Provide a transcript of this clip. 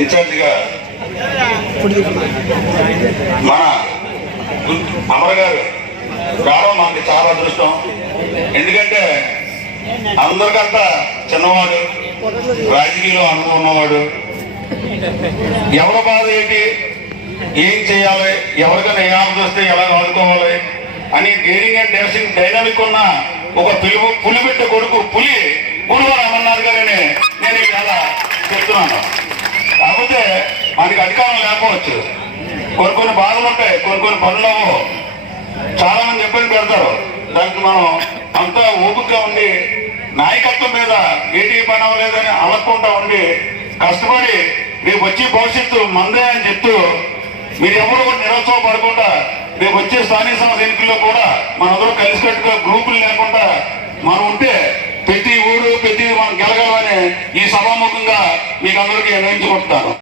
ఇన్ఛార్జిగా మన అమర గారు రావడం మనకి చాలా అదృష్టం. ఎందుకంటే అందరికంతా చిన్నవాడు రాజకీయంలో అనుభవం ఉన్నవాడు. ఎవరి బాధ ఏంటి? ఏం చేయాలి? ఎవరికైనా ఏ ఆపద వస్తే ఎలా ఆదుకోవాలి? అని డేరింగ్ అండ్ డాషింగ్ డైనామిక్ ఉన్న ఒక పిలుపు పులిబిడ్డ కొడుకు చెప్తున్నాను కాకపోతే మనకి అధికారం లేకపోవచ్చు. కొన్ని కొన్ని బాధలు ఉంటాయి కొన్ని కొన్ని పనులు అవ్వవు. చాలా మంది ఇబ్బంది పెడతారు. దానికి మనం అంతా ఓపికగా ఉండి నాయకత్వం మీద ఏటీ పని అవ్వలేదని అలక్కుండా ఉండి కష్టపడి రేపు వచ్చే భవిష్యత్తు మందే అని చెప్తూ మీరు ఎవరు కూడా నిరుత్సవపడకుండా రేపు వచ్చే స్థానిక సంస్థ ఎన్నికల్లో కూడా మనందరూ కలిసికట్టుగా గ్రూపులు లేకుండా మనం ఉంటే ఈ సభాముఖంగా మీకు అందరికీ నిర్ణయించుకుంటున్నాను